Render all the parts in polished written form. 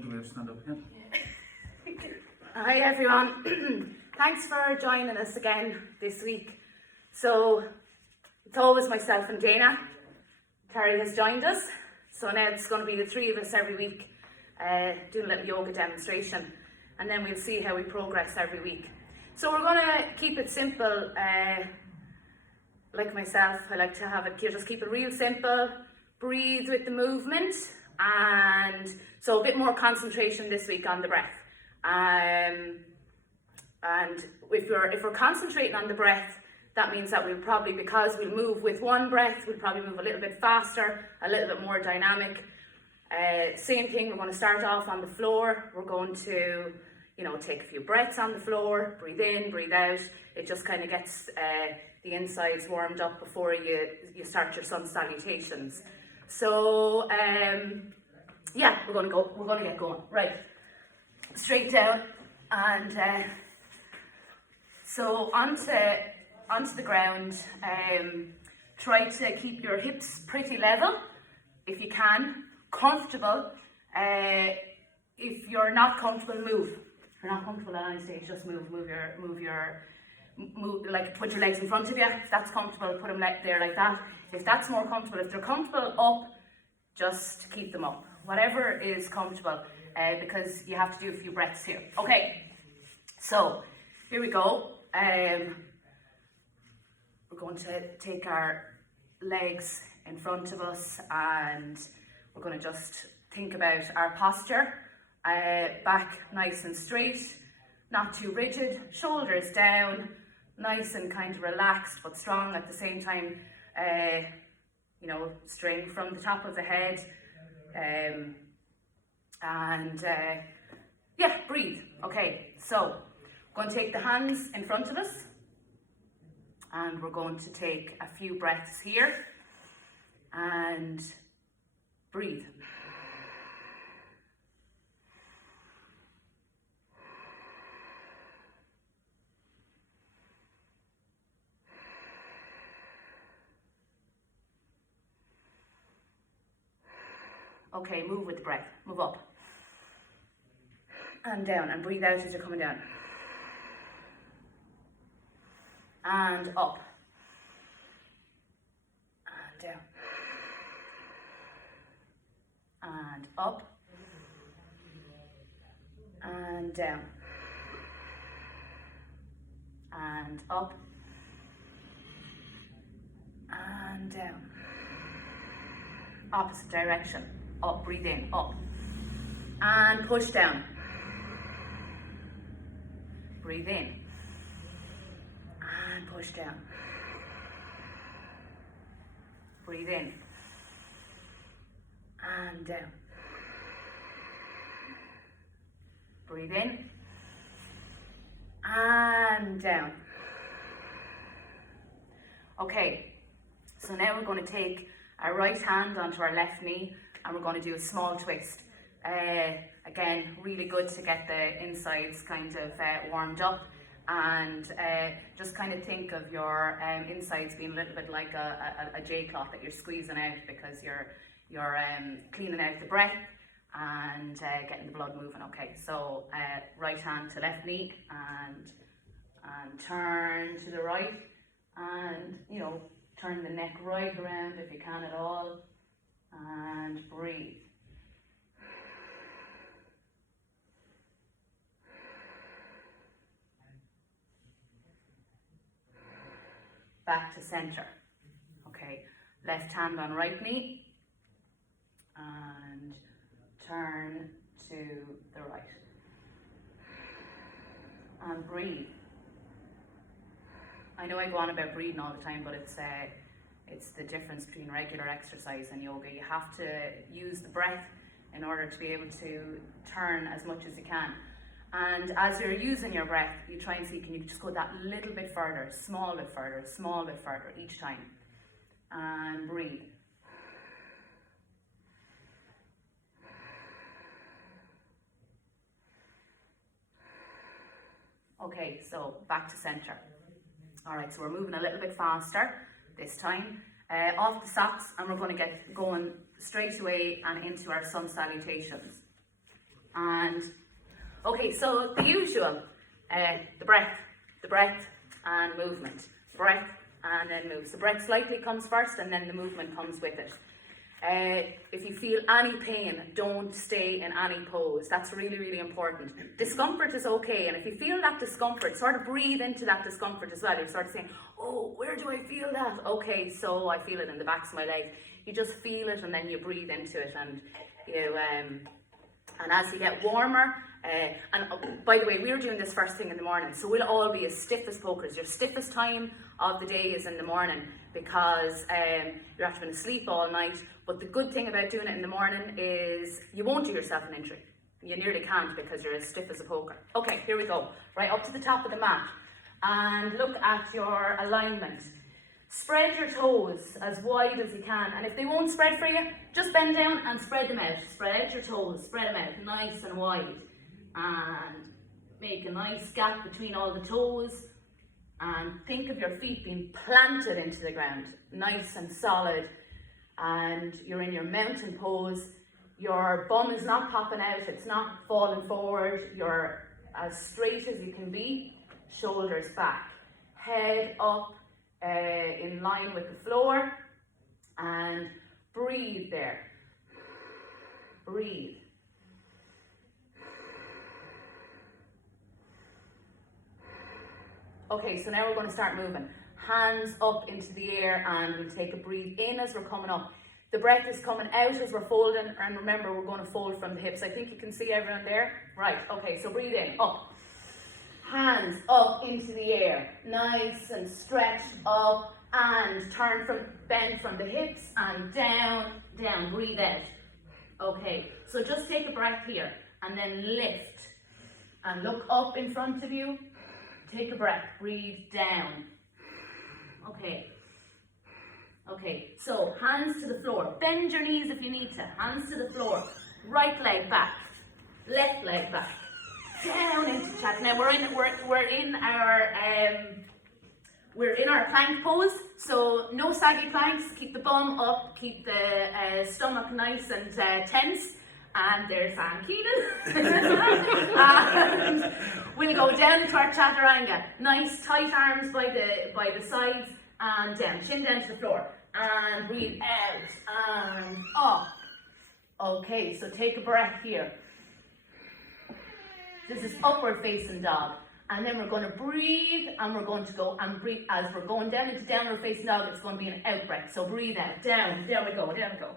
do we have to stand up again? Hi everyone, thanks for joining us again this week. So it's always myself and Dayna. Terry has joined us, so now it's going to be the three of us every week doing a little yoga demonstration, and then we'll see how we progress every week. So we're going to keep it simple. Like myself, I like to have it, just keep it real simple, breathe with the movement, and so a bit more concentration this week on the breath. And if we're concentrating on the breath, that means that we'll probably, because we'll move with one breath, we'll probably move a little bit faster, a little bit more dynamic. Same thing, we're going to start off on the floor. We're going to, take a few breaths on the floor, breathe in, breathe out. It just kind of gets the insides warmed up before you start your sun salutations. So yeah, we're going to get going. Right, straight down, and so onto the ground. Try to keep your hips pretty level if you can, comfortable. If you're not comfortable, move. If you're not comfortable at any stage, just move, like put your legs in front of you. If that's comfortable, put them there like that. If that's more comfortable, if they're comfortable up, just keep them up. Whatever is comfortable, because you have to do a few breaths here. Okay, so here we go. We're going to take our legs in front of us, and we're going to just think about our posture. Back nice and straight, not too rigid, shoulders down, nice and kind of relaxed but strong at the same time. Straight from the top of the head, breathe. Okay, so we're going to take the hands in front of us, and we're going to take a few breaths here and breathe. Okay, move with the breath. Move up and down, and breathe out as you're coming down. And up and down and up and down and up and down. Opposite direction. Up, breathe in, up, and push down. Breathe in, and push down. Breathe in, and down. Breathe in, and down. Okay, so now we're going to take our right hand onto our left knee, and we're going to do a small twist. Again, really good to get the insides kind of warmed up, and just kind of think of your insides being a little bit like a J-cloth that you're squeezing out, because you're cleaning out the breath and getting the blood moving. Okay, so right hand to left knee, and turn to the right, and turn the neck right around if you can at all, and breathe. Back to center. Okay, left hand on right knee, and turn to the right, and breathe. I know I go on about breathing all the time, but it's the difference between regular exercise and yoga. You have to use the breath in order to be able to turn as much as you can. And as you're using your breath, you try and see, can you just go that little bit further, small bit further each time. And breathe. Okay, so back to center. All right, so we're moving a little bit faster this time. Off the socks, and we're going to get going straight away and into our sun salutations. And okay, so the usual, the breath and movement. Breath and then move. So breath slightly comes first and then the movement comes with it. If you feel any pain, don't stay in any pose. That's really, really important. Discomfort is okay, and if you feel that discomfort, sort of breathe into that discomfort as well. You're sort of saying, oh, where do I feel that? Okay, so I feel it in the backs of my legs. You just feel it and then you breathe into it, and you and as you get warmer, and by the way, we're doing this first thing in the morning, so we'll all be as stiff as pokers. Your stiffest time of the day is in the morning because you're after been asleep all night. But the good thing about doing it in the morning is you won't do yourself an injury. You nearly can't because you're as stiff as a poker. Okay, here we go. Right up to the top of the mat. And look at your alignment. Spread your toes as wide as you can. And if they won't spread for you, just bend down and spread them out. Spread out your toes, spread them out nice and wide. And make a nice gap between all the toes. And think of your feet being planted into the ground, nice and solid. And you're in your mountain pose. Your bum is not popping out, it's not falling forward. You're as straight as you can be, shoulders back, head up in line with the floor, and breathe there. Breathe. Okay, so now we're going to start moving. Hands up into the air, and we'll take a breathe in as we're coming up. The breath is coming out as we're folding, and remember, we're going to fold from the hips. I think you can see everyone there. Right, okay, so breathe in, up. Hands up into the air, nice and stretch up, and bend from the hips and down, down, breathe out. Okay, so just take a breath here, and then lift, and look up in front of you. Take a breath, breathe down. Okay. Okay, so hands to the floor. Bend your knees if you need to. Hands to the floor. Right leg back. Left leg back. Down into chat. Now we're in our plank pose. So no saggy planks. Keep the bum up. Keep the stomach nice and tense. And there's Sam Keenan. And we'll go down to our chaturanga. Nice tight arms by the sides and down. Chin down to the floor. And breathe out and up. Okay, so take a breath here. This is upward facing dog. And then we're going to breathe, and we're going to go and breathe. As we're going down into downward facing dog, it's going to be an out breath. So breathe out, down we go, down we go.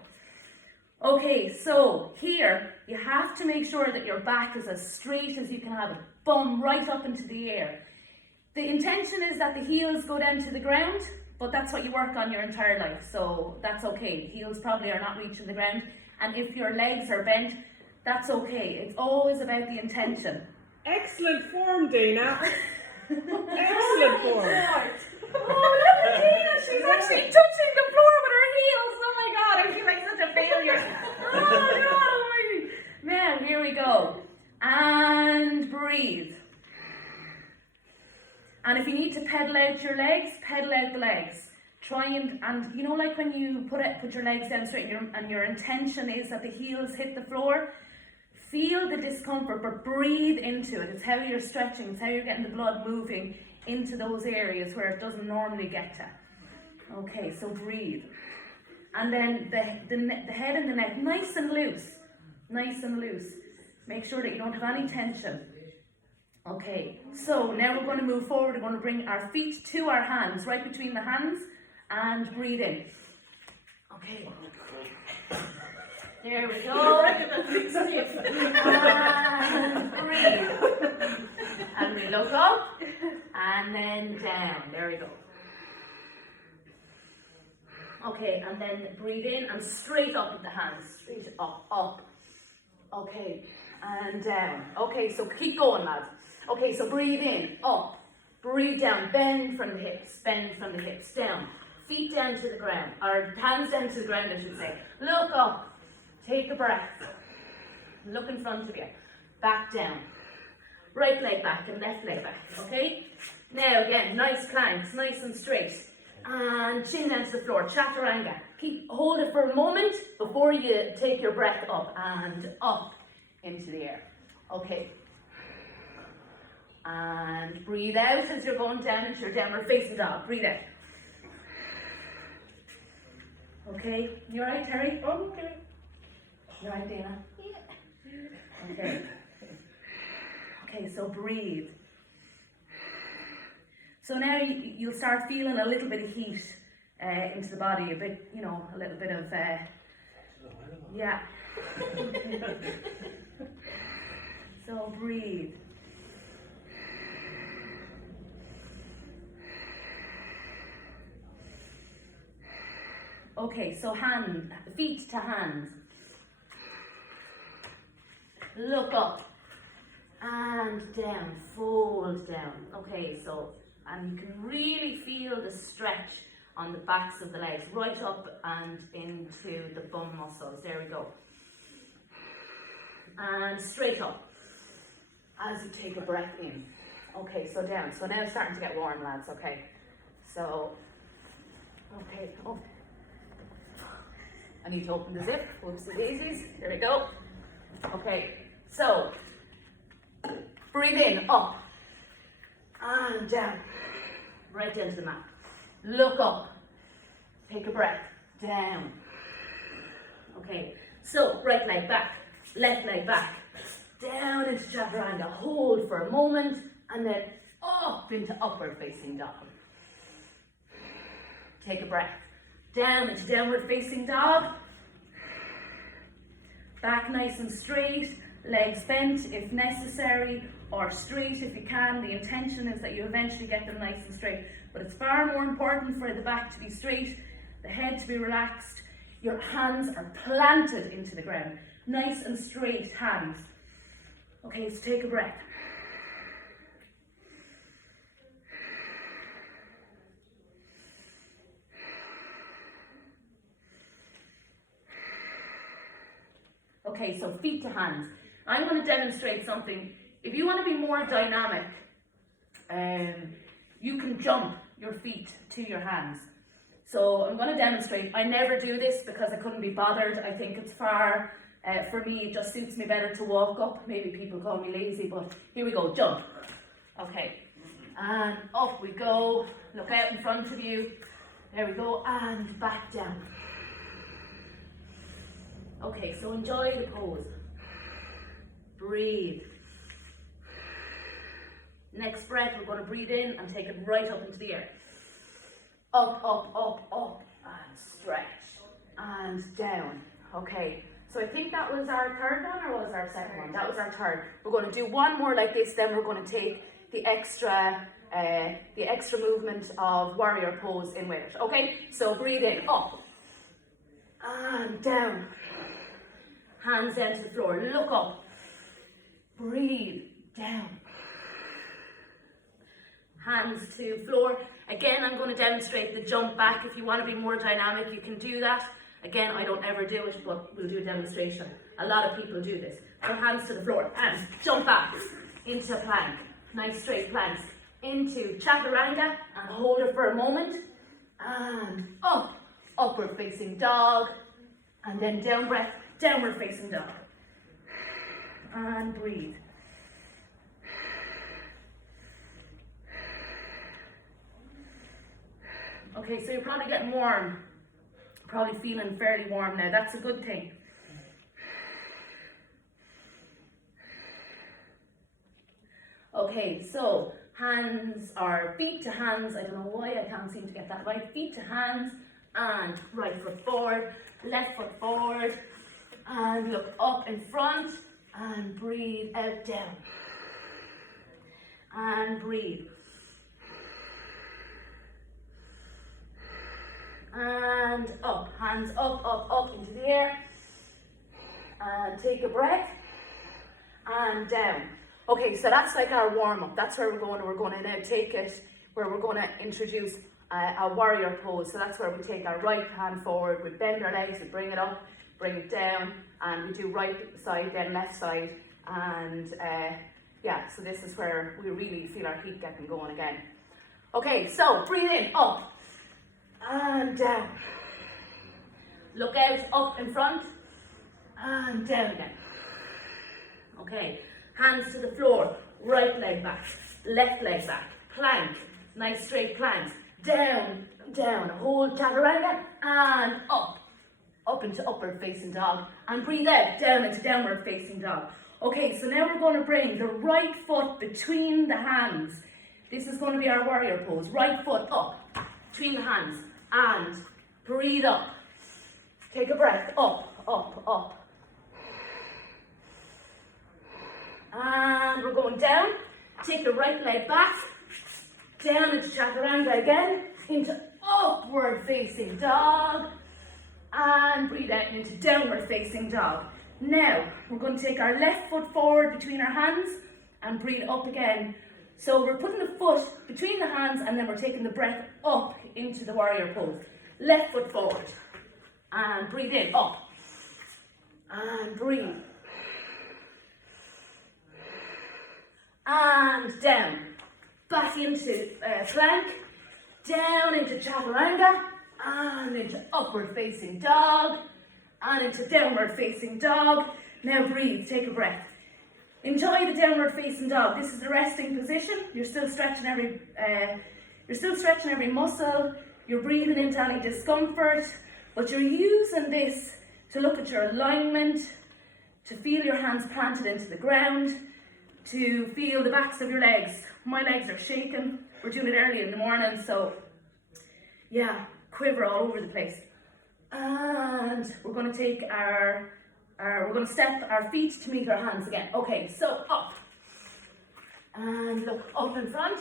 Okay, so here, you have to make sure that your back is as straight as you can have it. Bum right up into the air. The intention is that the heels go down to the ground, but that's what you work on your entire life, so that's okay. Heels probably are not reaching the ground, and if your legs are bent, that's okay. It's always about the intention. Excellent form, Dayna. Excellent form. Oh, look at Dayna. She's actually touching the floor with her heels. Oh my God, I feel like such a failure. Oh God, man, here we go. And breathe. And if you need to pedal out your legs, pedal out the legs. Try and you know, like when you put your legs down straight and your intention is that the heels hit the floor, feel the discomfort, but breathe into it. It's how you're stretching, it's how you're getting the blood moving into those areas where it doesn't normally get to. Okay, so breathe. And then the head and the neck, nice and loose. Nice and loose. Make sure that you don't have any tension. Okay, so now we're going to move forward. We're going to bring our feet to our hands, right between the hands, and breathe in. Okay. There we go. And breathe. And we look up, and then down. There we go. Okay, and then breathe in and straight up with the hands. Straight up, up. Okay, and down. Okay, so keep going, lads. Okay, so breathe in, up, breathe down, bend from the hips, down, feet down to the ground, or hands down to the ground, I should say. Look up, take a breath, look in front of you, back down, right leg back and left leg back, okay? Now again, nice planks, nice and straight, and chin down to the floor, chaturanga. Hold it for a moment before you take your breath up, and up, into the air. Okay. And breathe out as you're going down into your downward facing dog. Breathe out. Okay, you alright, Terry? Okay. You alright, Dayna? Yeah. Okay. Okay, so breathe. So now you'll start feeling a little bit of heat into the body, a bit, you know, a little bit of, yeah. So breathe. Okay, so feet to hands. Look up and down, fold down. Okay, so, and you can really feel the stretch on the backs of the legs, right up and into the bum muscles. There we go. And straight up as you take a breath in. Okay, so down. So now it's starting to get warm, lads, okay? So, okay, oh. I need to open the zip. Whoopsie daisies. There we go. Okay, so breathe in, up and down, right down to the mat. Look up, take a breath, down. Okay, so right leg back, left leg back, down into chaturanga. Hold for a moment and then up into upward facing dog. Take a breath. Down into downward facing dog. Back nice and straight, legs bent if necessary, or straight if you can. The intention is that you eventually get them nice and straight, but it's far more important for the back to be straight, the head to be relaxed, your hands are planted into the ground. Nice and straight hands. Okay, so take a breath. Okay, so feet to hands. I'm going to demonstrate something. If you want to be more dynamic, you can jump your feet to your hands. So I'm going to demonstrate. I never do this because I couldn't be bothered. I think it's far, for me, it just suits me better to walk up. Maybe people call me lazy, but here we go, jump. Okay, and up we go. Look out in front of you. There we go, and back down. Okay, so enjoy the pose. Breathe. Next breath, we're going to breathe in and take it right up into the air. Up, up, up, up, and stretch. And down. Okay, so I think that was our third one, or was our second one? That was our third. We're going to do one more like this, then we're going to take the extra movement of warrior pose in with it. Okay, so breathe in, up, and down. Hands down to the floor, look up, breathe, down. Hands to floor. Again, I'm going to demonstrate the jump back. If you want to be more dynamic, you can do that. Again, I don't ever do it, but we'll do a demonstration. A lot of people do this. So hands to the floor and jump back into plank. Nice straight planks. Into chaturanga and hold it for a moment. And up, upward facing dog. And then down breath. Downward facing dog. And breathe. Okay, so you're probably getting warm. Probably feeling fairly warm now. That's a good thing. Okay, so hands or feet to hands. I don't know why I can't seem to get that right. Feet to hands and right foot forward, left foot forward. And look up in front and breathe out, down. And breathe. And up, hands up, up, up into the air. And take a breath. And down. Okay, so that's like our warm-up. That's where we're going. We're going to now take it, where we're going to introduce a warrior pose. So that's where we take our right hand forward, we bend our legs, we bring it up, bring it down, and we do right side, then left side, and yeah, so this is where we really feel our feet getting going again. Okay, so breathe in, up, and down. Look out, up in front, and down again. Okay, hands to the floor, right leg back, left leg back, plank, nice straight plank, down, down, hold chaturanga, and up into upward facing dog, and breathe out, down into downward facing dog. Okay, so now we're going to bring the right foot between the hands. This is going to be our warrior pose. Right foot up, between the hands, and breathe up. Take a breath, up, up, up. And we're going down. Take the right leg back, down into chaturanga again, into upward facing dog, and breathe out into downward facing dog. Now, we're going to take our left foot forward between our hands and breathe up again. So we're putting the foot between the hands and then we're taking the breath up into the warrior pose. Left foot forward and breathe in, up, and breathe. And down, back into plank, down into chaturanga, and into upward facing dog, and into downward facing dog. Now breathe, take a breath. Enjoy the downward facing dog. This is the resting position. You're still stretching every muscle. You're breathing into any discomfort, but you're using this to look at your alignment, to feel your hands planted into the ground, to feel the backs of your legs. My legs are shaking. We're doing it early in the morning, so yeah, quiver all over the place. And we're going to take we're going to step our feet to meet our hands again. Okay, so up. And look up in front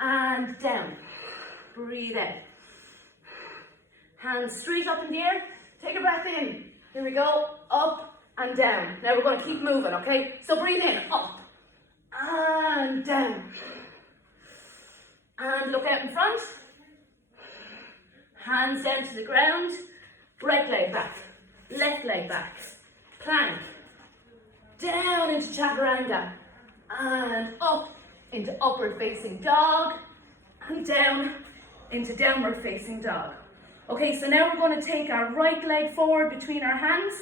and down. Breathe out. Hands straight up in the air. Take a breath in. Here we go. Up and down. Now we're going to keep moving, okay? So breathe in. Up and down. And look out in front. Hands down to the ground. Right leg back. Left leg back. Plank. Down into chaturanga. And up into upward facing dog. And down into downward facing dog. Okay, so now we're going to take our right leg forward between our hands.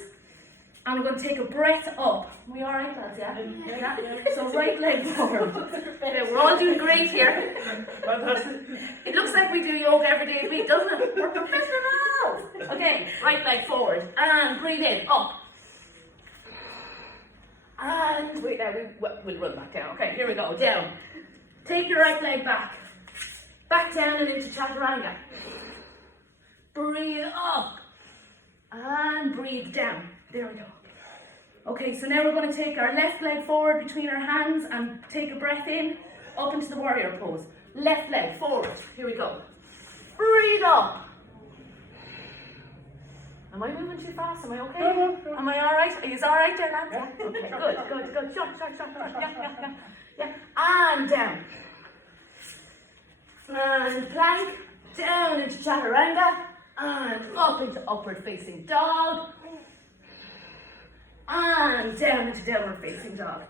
And we're going to take a breath up. We all right, lads? Yeah? Yeah. So right leg forward. We're all doing great here. It looks like we do yoga every day of the week, doesn't it? We're professionals. Okay, right leg forward. And breathe in, up. And wait, now we'll run back down. Okay, here we go, down. Take your right leg back. Back down and into chaturanga. Breathe up. And breathe down. There we go. Okay, so now we're going to take our left leg forward between our hands and take a breath in, up into the warrior pose. Left leg forward. Here we go. Breathe up. Am I moving too fast? Am I okay? No. Am I all right? Are you all right there, lads? Yeah. Okay, good. Shut. Yeah. And down. And plank. Down into chaturanga. And up into upward facing dog. And down into downward facing dog.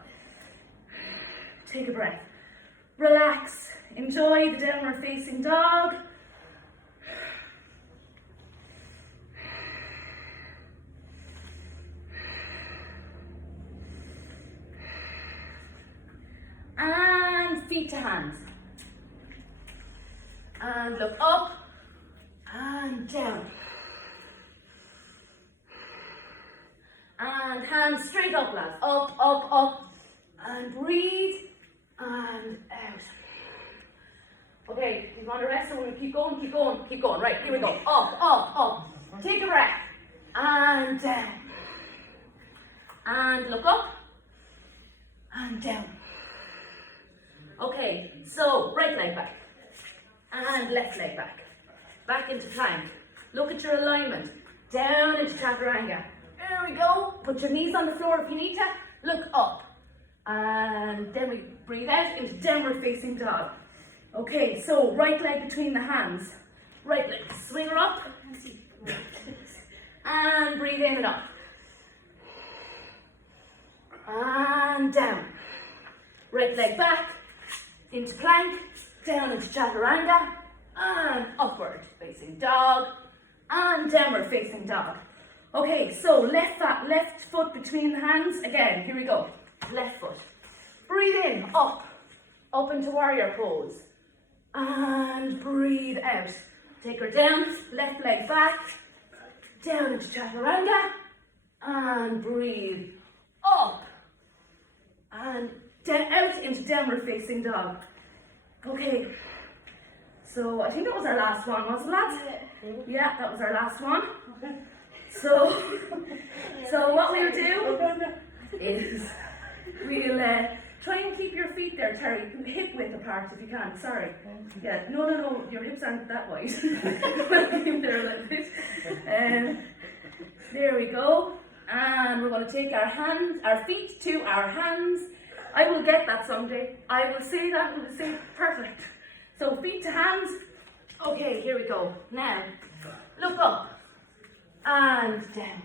Take a breath. Relax. Enjoy the downward facing dog. And feet to hands. And look up and down. And hands straight up, lads. Up. And breathe and out. Okay, if you want to rest, we're going to keep going. Right, here we go. Up. Take a breath. And down. And look up. And down. Okay, so right leg back. And left leg back. Back into plank. Look at your alignment. Down into chaturanga. There we go. Put your knees on the floor if you need to. Look up. And then we breathe out into downward facing dog. Okay, so right leg between the hands. Right leg, swing her up. And breathe in and up. And down. Right leg back. Into plank. Down into chaturanga. And upward facing dog. And downward facing dog. Okay, so left foot between the hands. Again, here we go. left foot. Breathe in, up into warrior pose. And breathe out. Take her down, left leg back, down into chaturanga, and breathe up. And out into downward facing dog. Okay, so I think that was our last one, wasn't it, lads? Yeah, that was our last one. So what we'll do is we'll try and keep your feet there, Terry, hip width apart if you can. Sorry. Yeah, no, your hips aren't that wide. Keep there a little bit. There we go. And we're going to take our feet to our hands. I will get that someday. I will say that, we will say perfect. So feet to hands. Okay, here we go. Now, look up and down.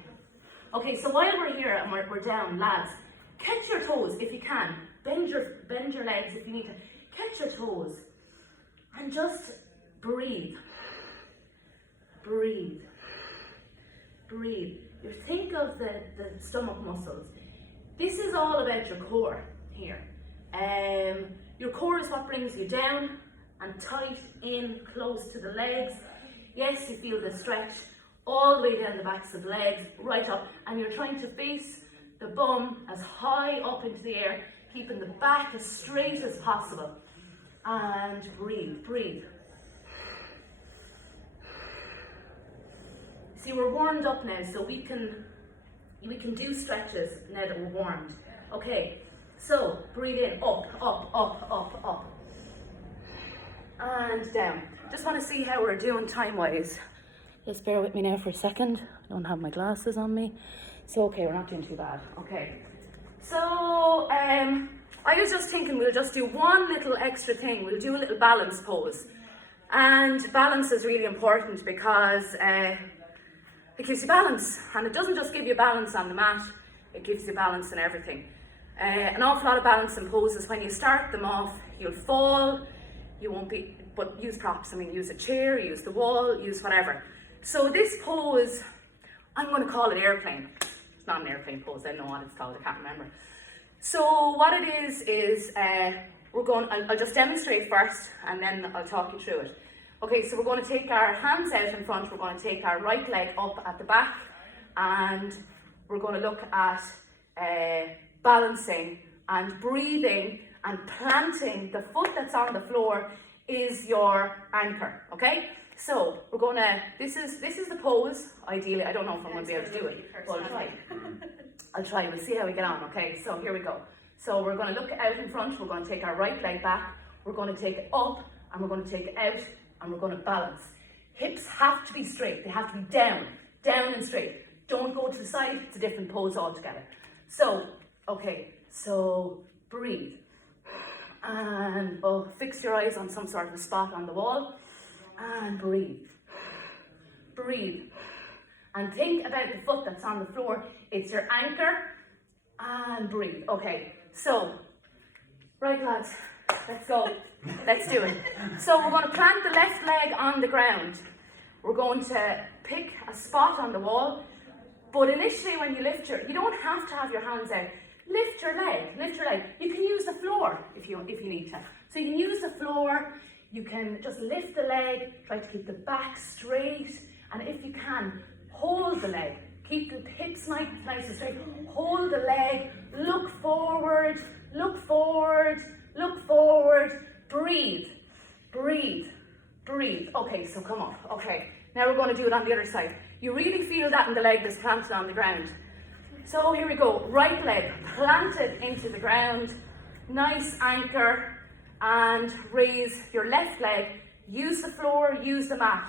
Okay, so while we're here and we're down, lads, catch your toes if you can. Bend your legs if you need to. Catch your toes and just breathe. Breathe. Breathe. You think of the stomach muscles. This is all about your core here. Your core is what brings you down and tight in close to the legs. Yes, you feel the stretch all the way down the backs of the legs, right up, and you're trying to face the bum as high up into the air, keeping the back as straight as possible. And breathe, breathe. See, we're warmed up now, so we can do stretches now that we're warmed. Okay, so breathe in, up, up, up, up, up. And down. Just want to see how we're doing time-wise. Just bear with me now for a second. I don't have my glasses on me. So, okay, we're not doing too bad. Okay. So, I was just thinking we'll just do one little extra thing. We'll do a little balance pose. And balance is really important because it gives you balance. And it doesn't just give you balance on the mat, it gives you balance in everything. An awful lot of balance in poses, when you start them off, you'll fall, you won't be, but use props. I mean, use a chair, use the wall, use whatever. So this pose, I'm going to call it airplane. It's not an airplane pose, I don't know what it's called, I can't remember. So what it is I'll just demonstrate first and then I'll talk you through it. Okay, so we're going to take our hands out in front, we're going to take our right leg up at the back, and we're going to look at balancing and breathing and planting. The foot that's on the floor is your anchor, okay? So we're going to, this is the pose, ideally. I don't know if I'm going to be able to do it, but I'll try, we'll see how we get on, okay? So here we go. So we're going to look out in front, we're going to take our right leg back, we're going to take it up, and we're going to take it out, and we're going to balance. Hips have to be straight, they have to be down and straight. Don't go to the side, it's a different pose altogether. So, okay, so breathe. And fix your eyes on some sort of a spot on the wall. And breathe. Breathe. And think about the foot that's on the floor. It's your anchor. And breathe. Okay, so, right lads, let's go. Let's do it. So we're going to plant the left leg on the ground. We're going to pick a spot on the wall. But initially when you lift you don't have to have your hands out. Lift your leg. You can use the floor if you need to. So you can use the floor, you can just lift the leg, try to keep the back straight, and if you can, hold the leg. Keep the hips nice and straight. Hold the leg, look forward, breathe. Okay, so come on. Okay, now we're going to do it on the other side. You really feel that in the leg that's planted on the ground. So here we go, right leg planted into the ground, nice anchor, and raise your left leg, use the floor, use the mat.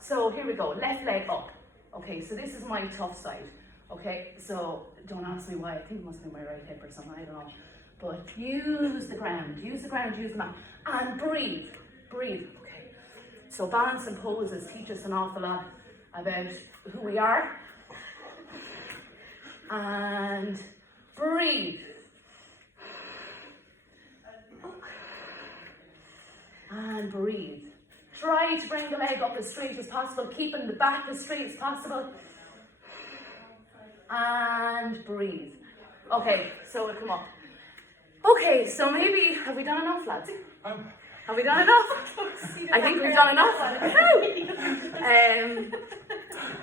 So here we go, left leg up. Okay, so this is my tough side. Okay, so don't ask me why, I think it must be my right hip or something, I don't know. But use the ground, use the mat, and breathe. Okay, so balance and poses teach us an awful lot about who we are. And breathe. And breathe. Try to bring the leg up as straight as possible, keeping the back as straight as possible. And breathe. Okay, so we'll come up. Okay, so maybe, have we done enough, lads? Have we done enough? I think we've done enough.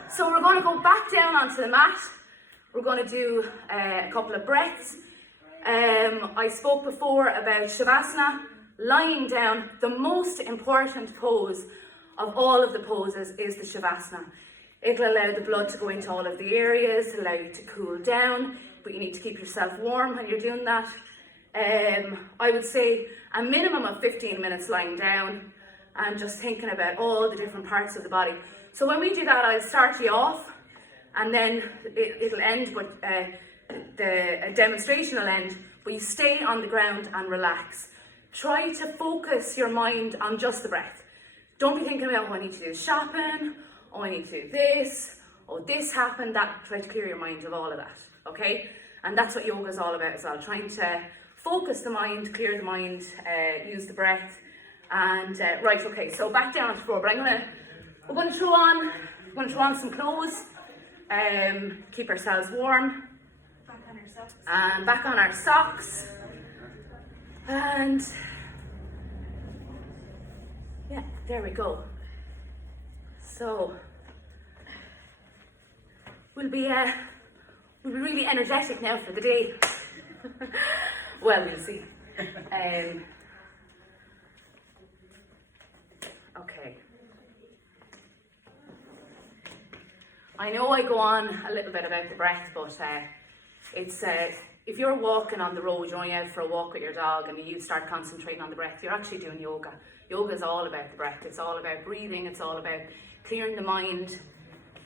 So we're going to go back down onto the mat. We're going to do a couple of breaths. I spoke before about Shavasana, lying down. The most important pose of all of the poses is the Shavasana. It'll allow the blood to go into all of the areas, allow you to cool down, but you need to keep yourself warm when you're doing that. I would say a minimum of 15 minutes lying down and just thinking about all the different parts of the body. So when we do that, I'll start you off and then it'll end, but the demonstration will end, but you stay on the ground and relax. Try to focus your mind on just the breath. Don't be thinking about, oh, I need to do shopping, oh, I need to do this, oh, this happened, that. Try to clear your mind of all of that, okay? And that's what yoga is all about as well, trying to focus the mind, clear the mind, use the breath. And right, okay, so back down on the floor, but we're going to throw on some clothes, keep ourselves warm. Back on our socks. And back on our socks. And yeah, there we go. So we'll be really energetic now for the day. Well, we'll see. Okay. I know I go on a little bit about the breath, but it's if you're walking on the road, you're going out for a walk with your dog, and you start concentrating on the breath, you're actually doing yoga. Yoga is all about the breath. It's all about breathing. It's all about clearing the mind.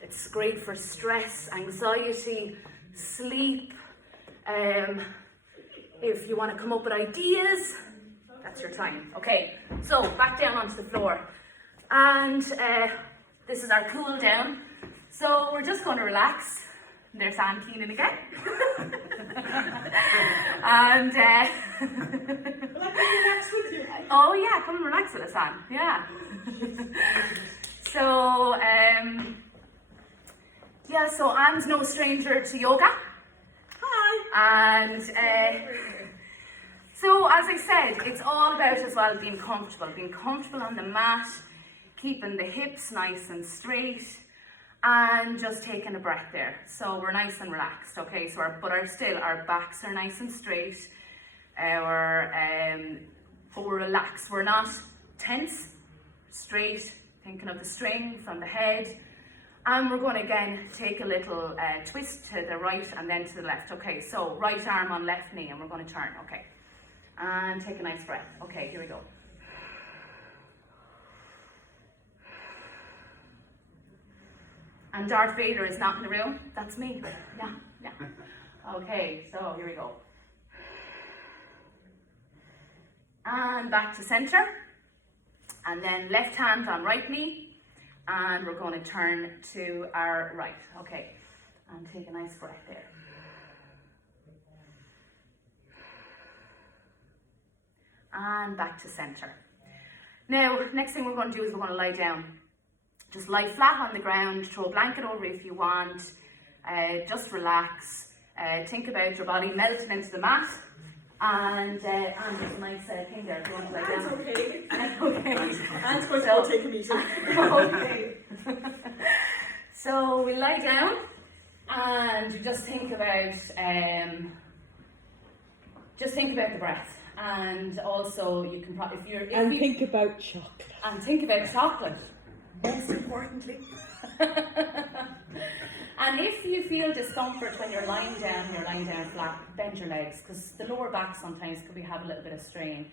It's great for stress, anxiety, sleep. If you want to come up with ideas, that's your time. Okay, so back down onto the floor. And this is our cool down. So we're just going to relax. There's Anne Keenan again. And Will I come relax with you? oh yeah, come and relax with us, Anne. Yeah. So yeah, so Anne's no stranger to yoga. Hi. And so as I said, it's all about as well being comfortable on the mat, keeping the hips nice and straight, and just taking a breath there. So we're nice and relaxed, okay? So our backs are nice and straight, but we're relaxed. We're not tense, straight, thinking of the string from the head. And we're going to again take a little twist to the right and then to the left. Okay, so right arm on left knee, and we're going to turn, okay? And take a nice breath. Okay, here we go. And Darth Vader is not in the room. That's me. Yeah. Okay, so here we go. And back to center. And then left hand on right knee. And we're going to turn to our right. Okay, and take a nice breath there. And back to center. Now, next thing we're going to do is we're going to lie down. Just lie flat on the ground, throw a blanket over if you want, just relax, think about your body melting into the mat, and there's a nice thing there if you want to lie down. That's okay. Okay. Anne's going to go take a meeting. Okay. So we lie down and you just think about the breath, and also you can probably think about chocolate. And think about chocolate. Most importantly. And if you feel discomfort when you're lying down flat, bend your legs, because the lower back sometimes could have a little bit of strain.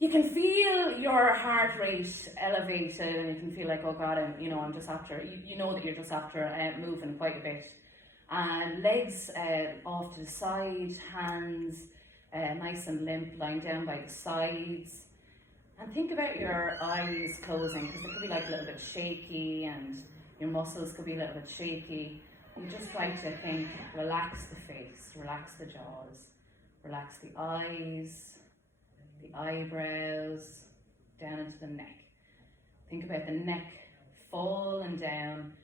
You can feel your heart rate elevated, and you can feel like, oh God, I'm just after, you know that you're just after moving quite a bit. And legs off to the side, hands nice and limp, lying down by the sides. And think about your eyes closing, because they could be like a little bit shaky, and your muscles could be a little bit shaky. You just try to think, relax the face, relax the jaws, relax the eyes, the eyebrows, down into the neck. Think about the neck falling down,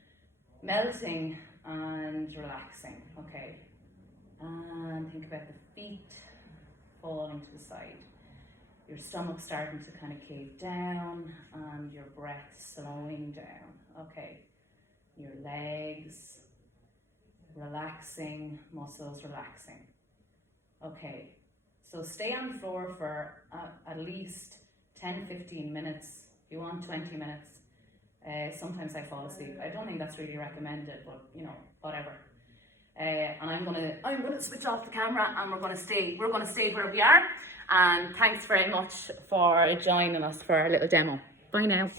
melting and relaxing, okay? And think about the feet falling to the side. Your stomach starting to kind of cave down and your breath slowing down. Okay, your legs relaxing, muscles relaxing. Okay, so stay on the floor for at least 10-15 minutes. If you want 20 minutes. Sometimes I fall asleep. I don't think that's really recommended, but you know, whatever. And I'm gonna switch off the camera and we're gonna stay where we are. And thanks very much for joining us for our little demo. Bye now.